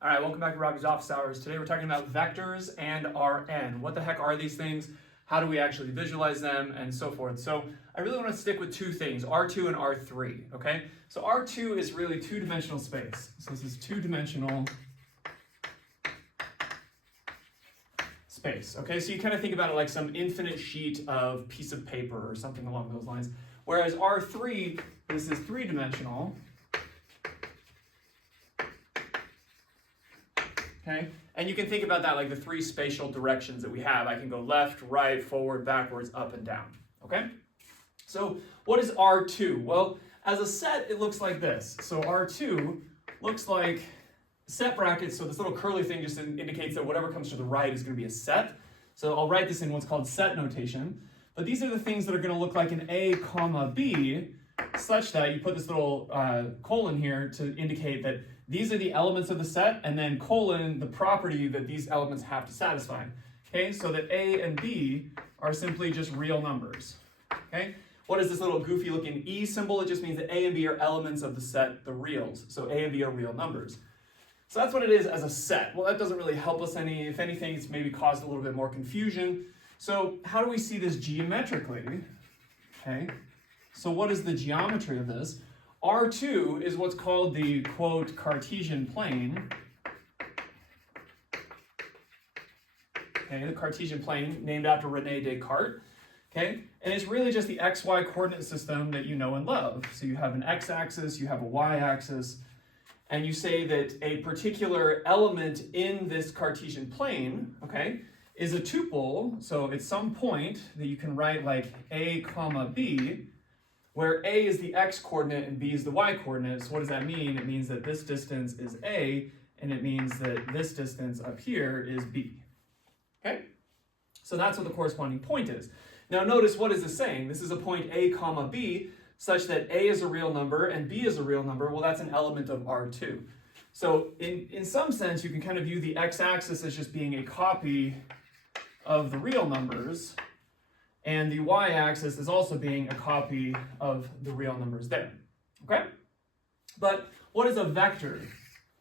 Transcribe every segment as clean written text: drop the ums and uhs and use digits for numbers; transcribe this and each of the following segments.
All right, welcome back to Robbie's Office Hours. Today we're talking about vectors and Rn. What the heck are these things? How do we actually visualize them and so forth? So I really want to stick with two things, R2 and R3, okay? So R2 is really two-dimensional space. So this is two-dimensional space, okay? So you kind of think about it like some infinite sheet of piece of paper or something along those lines. Whereas R3, this is three-dimensional. Okay? And you can think about that like the three spatial directions that we have. I can go left, right, forward, backwards, up, and down. Okay? So what is R2? Well, as a set, it looks like this. So R2 looks like set brackets. So this little curly thing just indicates that whatever comes to the right is going to be a set. So I'll write this in what's called set notation. But these are the things that are going to look like an A, comma, B, such that you put this little colon here to indicate that these are the elements of the set, and then colon, the property that these elements have to satisfy. Okay, so that A and B are simply just real numbers. Okay, what is this little goofy looking E symbol? It just means that A and B are elements of the set, the reals. So A and B are real numbers. So that's what it is as a set. Well, that doesn't really help us any. If anything, it's maybe caused a little bit more confusion. So how do we see this geometrically? Okay, so what is the geometry of this? R2 is what's called the, quote, Cartesian plane. Okay, the Cartesian plane, named after René Descartes. Okay, and it's really just the XY coordinate system that you know and love. So you have an x-axis, you have a y-axis, and you say that a particular element in this Cartesian plane, okay, is a tuple. So it's some point that you can write like A, comma, B, where A is the x-coordinate and B is the y-coordinate. So what does that mean? It means that this distance is A, and it means that this distance up here is B. Okay? So that's what the corresponding point is. Now notice, what is this saying? This is a point A, comma, B, such that A is a real number and B is a real number. Well, that's an element of R2. So in some sense, you can kind of view the x-axis as just being a copy of the real numbers, and the y-axis is also being a copy of the real numbers there, okay? But what is a vector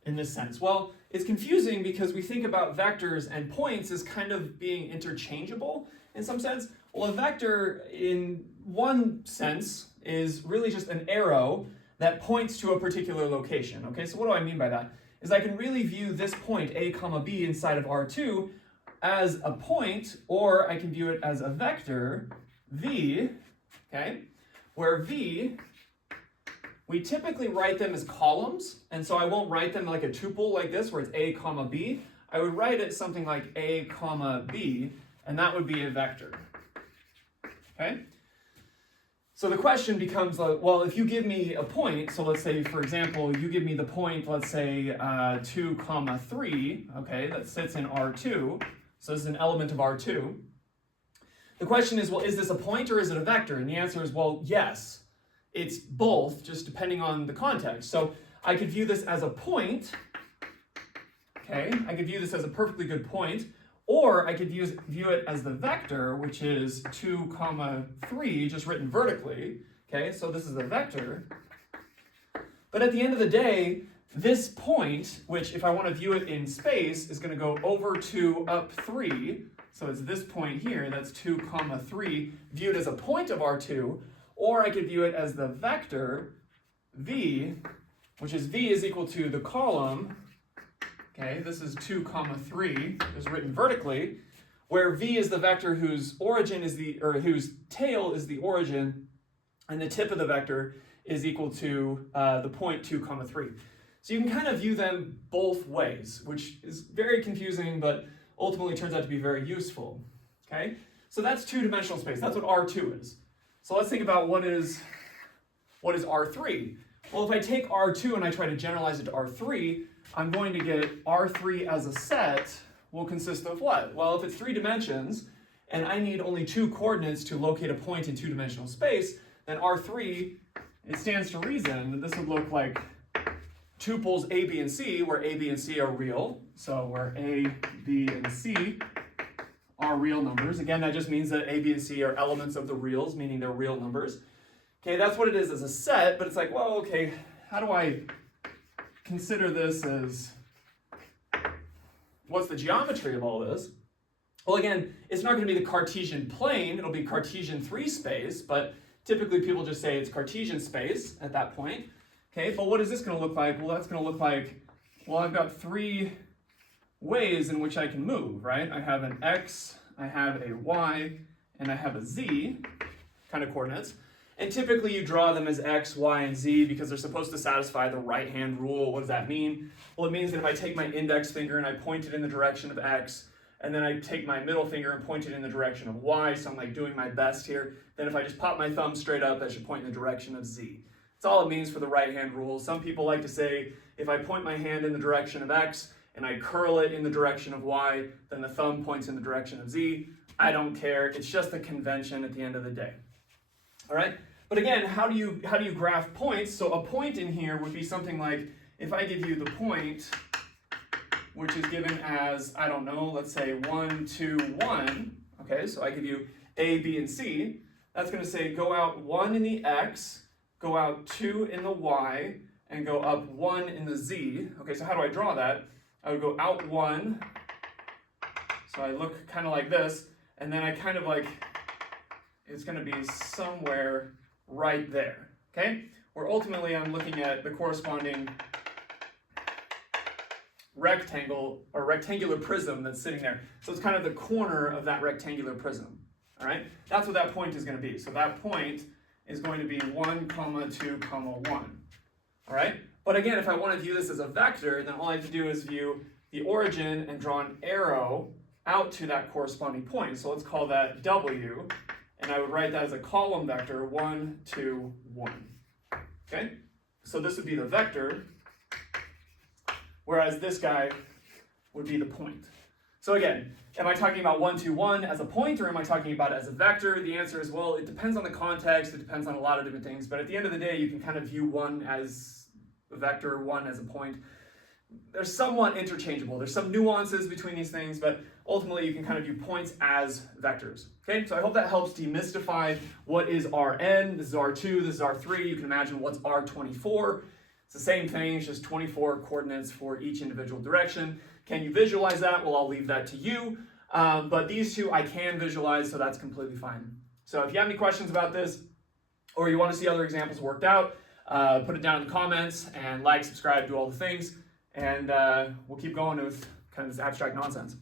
in this sense? Well, it's confusing because we think about vectors and points as kind of being interchangeable in some sense. Well, a vector in one sense is really just an arrow that points to a particular location, okay? So what do I mean by that? Is I can really view this point, A, comma, B, inside of R2 as a point, or I can view it as a vector, V, okay, where V, we typically write them as columns, and so I won't write them like a tuple like this, where it's A, comma, B. I would write it something like A, comma, B, and that would be a vector, okay? So the question becomes, well, if you give me a point, so let's say, for example, you give me the point, let's say 2, comma, 3, okay, that sits in R2, so this is an element of R2. The question is, well, is this a point or is it a vector? And the answer is, well, yes. It's both, just depending on the context. So I could view this as a point, okay? I could view this as a perfectly good point, or I could view it as the vector, which is 2, comma, 3, just written vertically, okay? So this is a vector. But at the end of the day, this point, which if I want to view it in space, is going to go over 2, up 3. So it's this point here, that's 2, comma, 3, viewed as a point of R2. Or I could view it as the vector V, which is V is equal to the column. Okay, this is 2, comma, 3, is written vertically, where V is the vector whose origin is whose tail is the origin, and the tip of the vector is equal to the point 2, comma, 3. So you can kind of view them both ways, which is very confusing, but ultimately turns out to be very useful, okay? So that's two-dimensional space. That's what R2 is. So let's think about what is R3. Well, if I take R2 and I try to generalize it to R3, I'm going to get R3 as a set will consist of what? Well, if it's 3 dimensions, and I need only 2 coordinates to locate a point in two-dimensional space, then R3, it stands to reason that this would look like tuples A, B, and C, where A, B, and C are real. So where A, B, and C are real numbers. Again, that just means that A, B, and C are elements of the reals, meaning they're real numbers. Okay, that's what it is as a set, but it's like, well, okay, how do I consider this as what's the geometry of all this? Well, again, it's not going to be the Cartesian plane, it'll be Cartesian 3 space, but typically people just say it's Cartesian space at that point. Okay, but what is this going to look like? Well, that's going to look like, well, I've got 3 ways in which I can move, right? I have an x, I have a y, and I have a z kind of coordinates. And typically you draw them as x, y, and z because they're supposed to satisfy the right-hand rule. What does that mean? Well, it means that if I take my index finger and I point it in the direction of x, and then I take my middle finger and point it in the direction of y, so I'm like doing my best here, then if I just pop my thumb straight up, that should point in the direction of z. That's all it means for the right-hand rule. Some people like to say, if I point my hand in the direction of x, and I curl it in the direction of y, then the thumb points in the direction of z. I don't care, it's just a convention at the end of the day. All right? But again, how do you graph points? So a point in here would be something like, if I give you the point, which is given as, I don't know, let's say 1, 2, 1, okay, so I give you A, B, and C, that's going to say go out 1 in the x, go out 2 in the y, and go up 1 in the z. Okay, so how do I draw that? I would go out 1, so I look kind of like this, and then I kind of like, it's going to be somewhere right there, okay? Where ultimately I'm looking at the corresponding rectangle or rectangular prism that's sitting there. So it's kind of the corner of that rectangular prism, all right? That's what that point is going to be. So that point is going to be 1, 2, 1, all right? But again, if I want to view this as a vector, then all I have to do is view the origin and draw an arrow out to that corresponding point. So let's call that W, and I would write that as a column vector, 1, 2, 1, okay? So this would be the vector, whereas this guy would be the point. So again, am I talking about 1, 2, 1 as a point, or am I talking about it as a vector? The answer is, well, it depends on the context, it depends on a lot of different things, but at the end of the day, you can kind of view 1 as a vector, 1 as a point. They're somewhat interchangeable. There's some nuances between these things, but ultimately you can kind of view points as vectors. Okay, so I hope that helps demystify what is Rn. This is R2, this is R3. You can imagine what's R24. It's the same thing, it's just 24 coordinates for each individual direction. Can you visualize that? Well, I'll leave that to you. But these two I can visualize, so that's completely fine. So if you have any questions about this, or you want to see other examples worked out, put it down in the comments, and like, subscribe, do all the things, and we'll keep going with kind of this abstract nonsense.